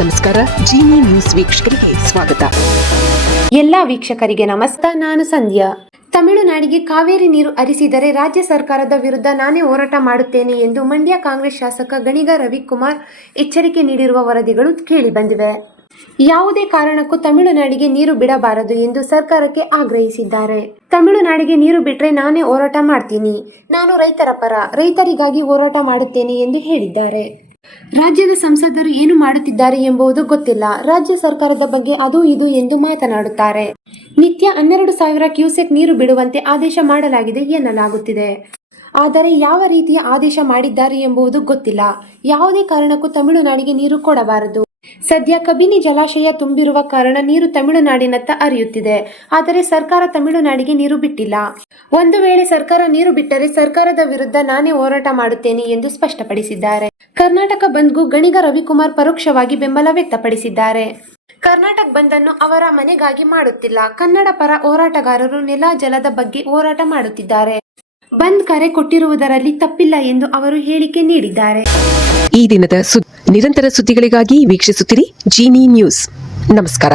ನಮಸ್ಕಾರ. ಜೀನಿ ನ್ಯೂಸ್ ವೀಕ್ಷಕರಿಗೆ ಸ್ವಾಗತ. ಎಲ್ಲ ವೀಕ್ಷಕರಿಗೆ ನಮಸ್ಕಾರ. ನಾನು ಸಂಧ್ಯಾ. ತಮಿಳುನಾಡಿಗೆ ಕಾವೇರಿ ನೀರು ಹರಿಸಿದರೆ ರಾಜ್ಯ ಸರ್ಕಾರದ ವಿರುದ್ಧ ನಾನೇ ಹೋರಾಟ ಮಾಡುತ್ತೇನೆ ಎಂದು ಮಂಡ್ಯ ಕಾಂಗ್ರೆಸ್ ಶಾಸಕ ಗಣಿಗ ರವಿಕುಮಾರ್ ಎಚ್ಚರಿಕೆ ನೀಡಿರುವ ವರದಿಗಳು ಕೇಳಿಬಂದಿವೆ. ಯಾವುದೇ ಕಾರಣಕ್ಕೂ ತಮಿಳುನಾಡಿಗೆ ನೀರು ಬಿಡಬಾರದು ಎಂದು ಸರ್ಕಾರಕ್ಕೆ ಆಗ್ರಹಿಸಿದ್ದಾರೆ. ತಮಿಳುನಾಡಿಗೆ ನೀರು ಬಿಟ್ಟರೆ ನಾನೇ ಹೋರಾಟ ಮಾಡ್ತೀನಿ, ನಾನು ರೈತರ ಪರ, ರೈತರಿಗಾಗಿ ಹೋರಾಟ ಮಾಡುತ್ತೇನೆ ಎಂದು ಹೇಳಿದ್ದಾರೆ. ರಾಜ್ಯದ ಸಂಸದರು ಏನು ಮಾಡುತ್ತಿದ್ದಾರೆ ಎಂಬುದು ಗೊತ್ತಿಲ್ಲ. ರಾಜ್ಯ ಸರ್ಕಾರದ ಬಗ್ಗೆ ಅದು ಇದು ಎಂದು ಮಾತನಾಡುತ್ತಾರೆ. ನಿತ್ಯ 12,000 ಕ್ಯೂಸೆಕ್ ನೀರು ಬಿಡುವಂತೆ ಆದೇಶ ಮಾಡಲಾಗಿದೆ ಎನ್ನಲಾಗುತ್ತಿದೆ. ಆದರೆ ಯಾವ ರೀತಿಯ ಆದೇಶ ಮಾಡಿದ್ದಾರೆ ಎಂಬುದು ಗೊತ್ತಿಲ್ಲ. ಯಾವುದೇ ಕಾರಣಕ್ಕೂ ತಮಿಳುನಾಡಿಗೆ ನೀರು ಕೊಡಬಾರದು. ಸದ್ಯ ಕಬಿನಿ ಜಲಾಶಯ ತುಂಬಿರುವ ಕಾರಣ ನೀರು ತಮಿಳುನಾಡಿನತ್ತ ಹರಿಯುತ್ತಿದೆ. ಆದರೆ ಸರ್ಕಾರ ತಮಿಳುನಾಡಿಗೆ ನೀರು ಬಿಟ್ಟಿಲ್ಲ. ಒಂದು ವೇಳೆ ಸರ್ಕಾರ ನೀರು ಬಿಟ್ಟರೆ ಸರ್ಕಾರದ ವಿರುದ್ಧ ನಾನೇ ಹೋರಾಟ ಮಾಡುತ್ತೇನೆ ಎಂದು ಸ್ಪಷ್ಟಪಡಿಸಿದ್ದಾರೆ. ಕರ್ನಾಟಕ ಬಂದ್ಗೂ ಗಣಿಗ ರವಿಕುಮಾರ್ ಪರೋಕ್ಷವಾಗಿ ಬೆಂಬಲ ವ್ಯಕ್ತಪಡಿಸಿದ್ದಾರೆ. ಕರ್ನಾಟಕ ಬಂದ್ ಅನ್ನು ಅವರ ಮನೆಗಾಗಿ ಮಾಡುತ್ತಿಲ್ಲ. ಕನ್ನಡ ಪರ ಹೋರಾಟಗಾರರು ನೆಲ ಜಲದ ಬಗ್ಗೆ ಹೋರಾಟ ಮಾಡುತ್ತಿದ್ದಾರೆ. ಬಂದ್ ಕರೆ ಕೊಟ್ಟಿರುವುದರಲ್ಲಿ ತಪ್ಪಿಲ್ಲ ಎಂದು ಅವರು ಹೇಳಿಕೆ ನೀಡಿದ್ದಾರೆ. ಈ ದಿನದ ನಿರಂತರ ಸುದ್ದಿಗಳಿಗಾಗಿ ವೀಕ್ಷಿಸುತ್ತಿರಿ ಜೀನಿ ನ್ಯೂಸ್. ನಮಸ್ಕಾರ.